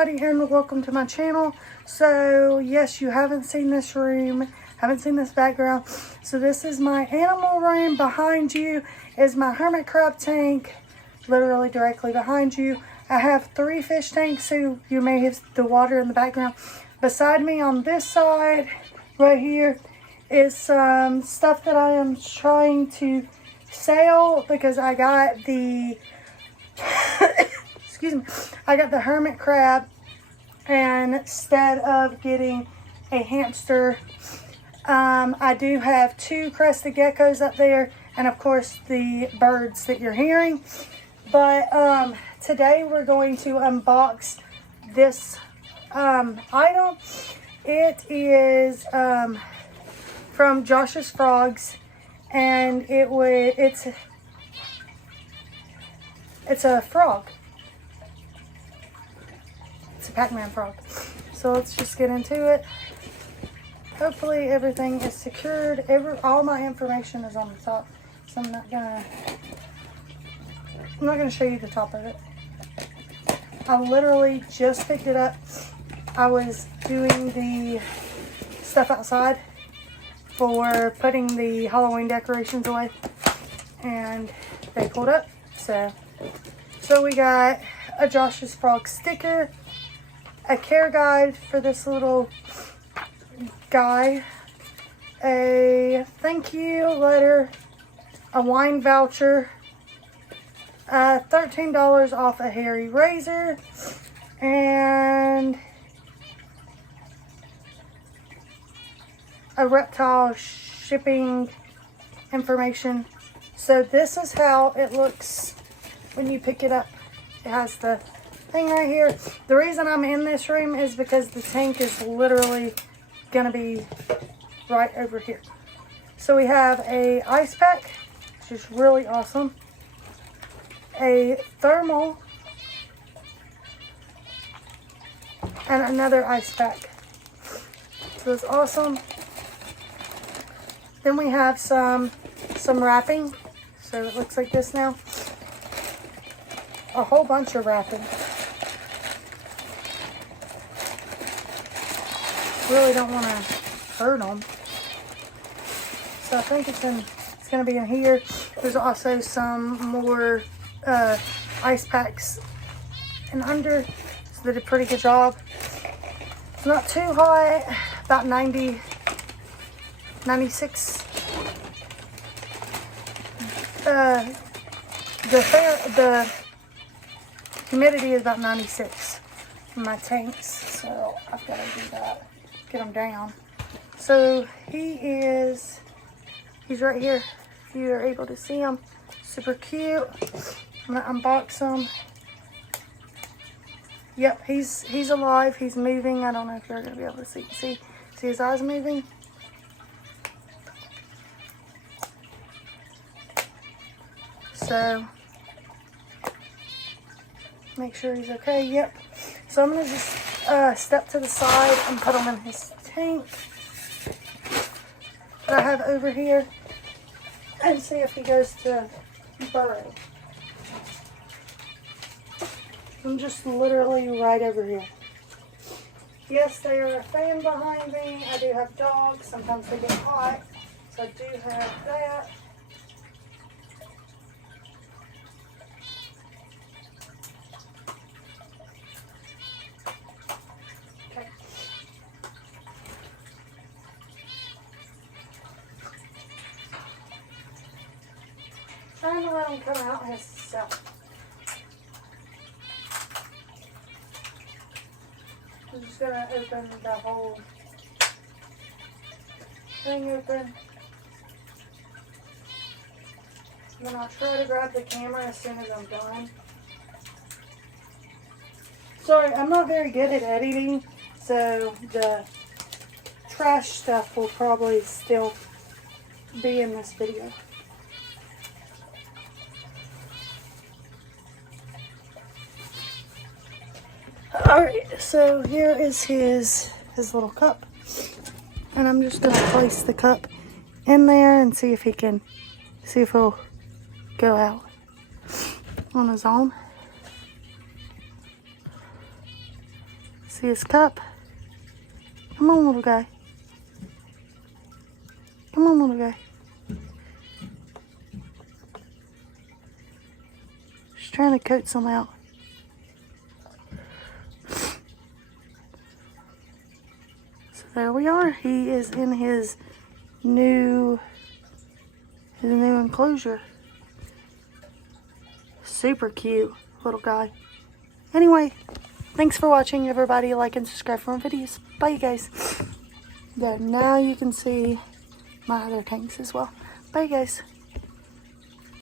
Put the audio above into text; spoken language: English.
everybody and welcome to my channel. So yes, you haven't seen this room, haven't seen this background. So this is my animal room. Behind you is my hermit crab tank, literally directly behind you. I have 3 fish tanks, so you may have the water in the background. Beside me on this side right here is some stuff that I am trying to sell because I got the excuse me, I got the hermit crab, and instead of getting a hamster, I do have 2 crested geckos up there, and of course the birds that you're hearing. But today we're going to unbox this item. It is from Josh's Frogs, and it's a frog. It's a Pac-Man frog. So let's just get into it. Hopefully everything is secured. All my information is on the top, so I'm not gonna show you the top of it. I literally just picked it up. I was doing the stuff outside for putting the Halloween decorations away, and they pulled up. So we got a Josh's Frog sticker, a care guide for this little guy, a thank you letter, a wine voucher, $13 off a Harry razor, and a reptile shipping information. So this is how it looks when you pick it up. It has the thing right here. The reason I'm in this room is because the tank is literally gonna be right over here. So we have a ice pack, which is really awesome, a thermal, and another ice pack. So it's awesome. Then we have some wrapping. So it looks like this now. A whole bunch of wrapping. Really don't want to hurt them. So I think it's going to be in here. There's also some more ice packs and under. So they did a pretty good job. It's not too hot. About 90, 96. The humidity is about 96 in my tanks, so I've got to do that, get them down. So he's right here, if you are able to see him. Super cute. I'm gonna unbox him. Yep, he's alive, he's moving. I don't know if you're gonna be able to see his eyes moving. So make sure he's okay. Yep. So I'm gonna just step to the side and put him in his tank that I have over here and see if he goes to burrow. I'm just literally right over here. Yes, there are a fan behind me. I do have dogs. Sometimes they get hot, so I do have that. Trying to let him come out himself. I'm just going to open the whole thing open. And then I'll try to grab the camera as soon as I'm done. Sorry, I'm not very good at editing, so the trash stuff will probably still be in this video. Alright, so here is his little cup, and I'm just going to place the cup in there and see if he'll go out on his own. See his cup? Come on, little guy. Come on, little guy. Just trying to coat some out. So there we are. He is in his new enclosure. Super cute little guy. Anyway, thanks for watching, everybody. Like and subscribe for more videos. Bye, you guys. There, now you can see my other tanks as well. Bye, guys.